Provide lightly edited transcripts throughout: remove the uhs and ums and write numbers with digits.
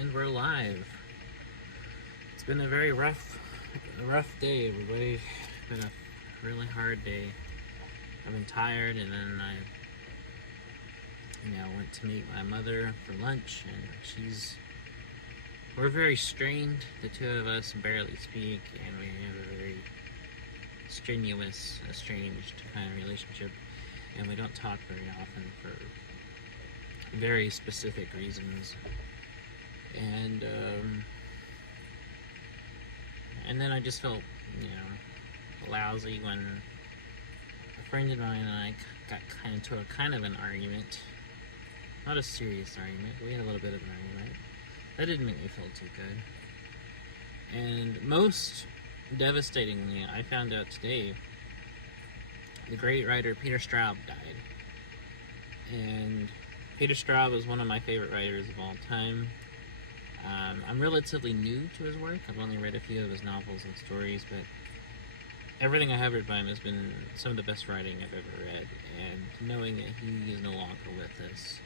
And we're live. It's been a very rough day, everybody. It's been a really hard day. I've been tired, and then I, went to meet my mother for lunch, and we're very strained. The two of us barely speak, and we have a very strenuous, estranged kind of relationship, and we don't talk very often for very specific reasons. And then I just felt, lousy when a friend of mine and I got into a kind of an argument. Not a serious argument, but we had a little bit of an argument. That didn't make me feel too good. And most devastatingly, I found out today the great writer Peter Straub died. And Peter Straub is one of my favorite writers of all time. I'm relatively new to his work. I've only read a few of his novels and stories, but everything I have read by him has been some of the best writing I've ever read. And knowing that he is no longer with us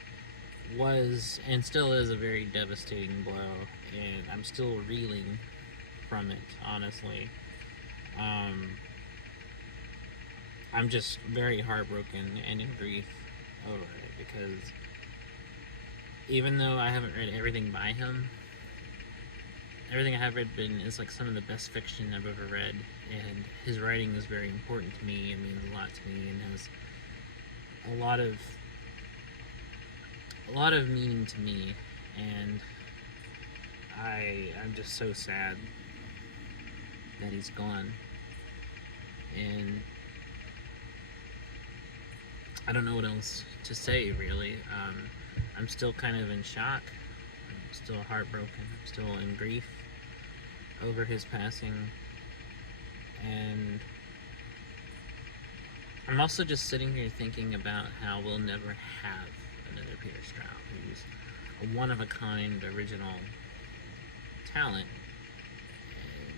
was and still is a very devastating blow, and I'm still reeling from it, honestly. I'm just very heartbroken and in grief over it, because even though I haven't read everything by him, everything I have read is like some of the best fiction I've ever read, and his writing is very important to me. It means a lot to me, and has a lot of meaning to me. And I'm just so sad that he's gone, and I don't know what else to say, really. I'm still kind of in shock. I'm still heartbroken. I'm still in grief over his passing. And I'm also just sitting here thinking about how we'll never have another Peter Straub, who's a one-of-a-kind original talent.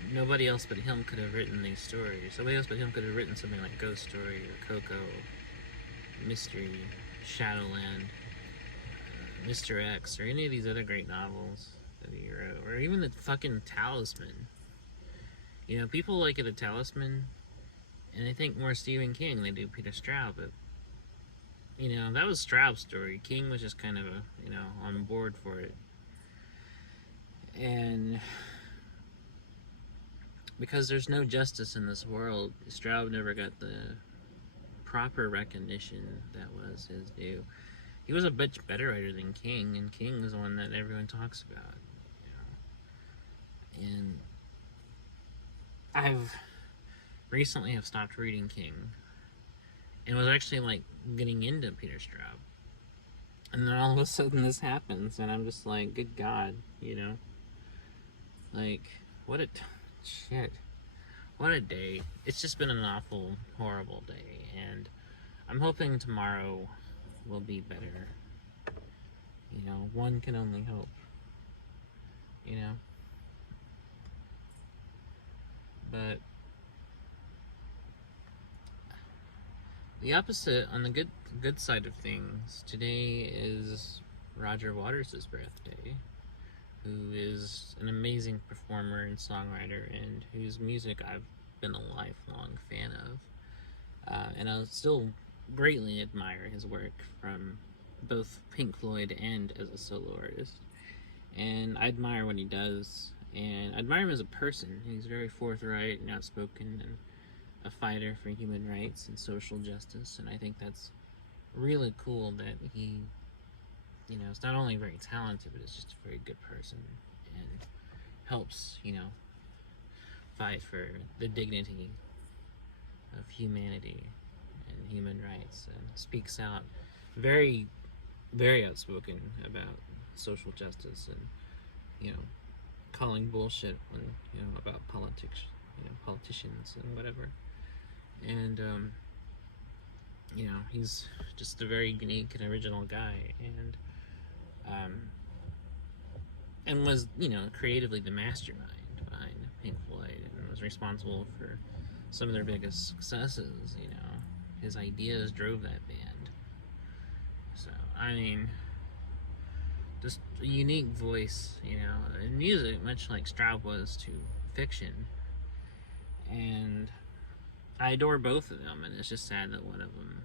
And nobody else but him could have written these stories. Nobody else but him could have written something like Ghost Story or Coco, Mystery, Shadowland, Mr. X, or any of these other great novels that he wrote, or even the fucking Talisman. People like it a Talisman, and they think more Stephen King than they do Peter Straub, but that was Straub's story. King was just kind of on board for it. And because there's no justice in this world, Straub never got the proper recognition that was his due. He was a much better writer than King, and King is the one that everyone talks about. And I've recently have stopped reading King, and was actually getting into Peter Straub. And then all of a sudden this happens, and I'm just like, good God, what a shit. What a day. It's just been an awful, horrible day, and I'm hoping tomorrow will be better. One can only hope. But the opposite, on the good side of things, today is Roger Waters' birthday, who is an amazing performer and songwriter, and whose music I've been a lifelong fan of. And I still greatly admire his work from both Pink Floyd and as a solo artist. And I admire what he does, and I admire him as a person. He's very forthright and outspoken, and a fighter for human rights and social justice, and I think that's really cool that he, is not only very talented, but is just a very good person, and helps, fight for the dignity of humanity and human rights, and speaks out very, very outspoken about social justice, and calling bullshit when about politicians and whatever. And he's just a very unique and original guy, and was creatively the mastermind behind Pink Floyd, and was responsible for some of their biggest successes. His ideas drove that band. So just a unique voice, you know, in music, much like Straub was to fiction. And I adore both of them, and it's just sad that one of them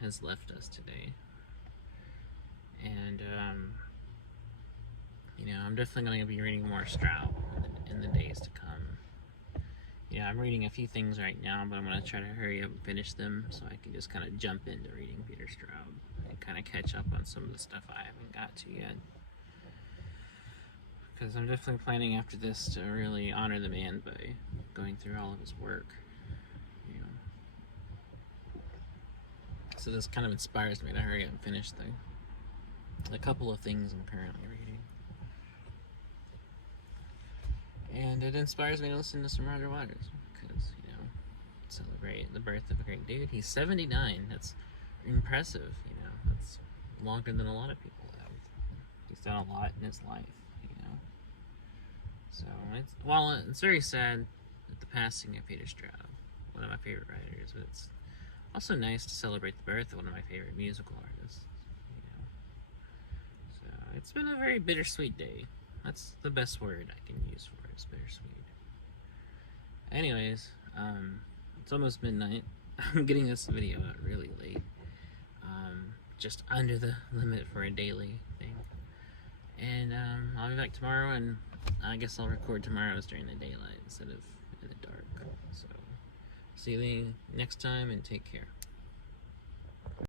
has left us today. And, you know, I'm definitely going to be reading more Straub in the days to come. You know, I'm reading a few things right now, but I'm going to try to hurry up and finish them so I can just kind of jump into reading Peter Straub and kind of catch up on some of the stuff I haven't got to yet. Because I'm definitely planning after this to really honor the man by going through all of his work. You know. So this kind of inspires me to hurry up and finish the couple of things I'm currently reading. And it inspires me to listen to some Roger Waters because, you know, celebrate the birth of a great dude. He's 79. That's impressive, you know. That's longer than a lot of people have. He's done a lot in his life, you know. So, it's very sad at the passing of Peter Straub, one of my favorite writers, but it's also nice to celebrate the birth of one of my favorite musical artists, you know. So, it's been a very bittersweet day. That's the best word I can use for it, is bittersweet. Anyways, it's almost midnight. I'm getting this video out really late. Just under the limit for a daily thing. And I'll be back tomorrow, and I guess I'll record tomorrow's during the daylight instead of in the dark. So, see you next time, and take care.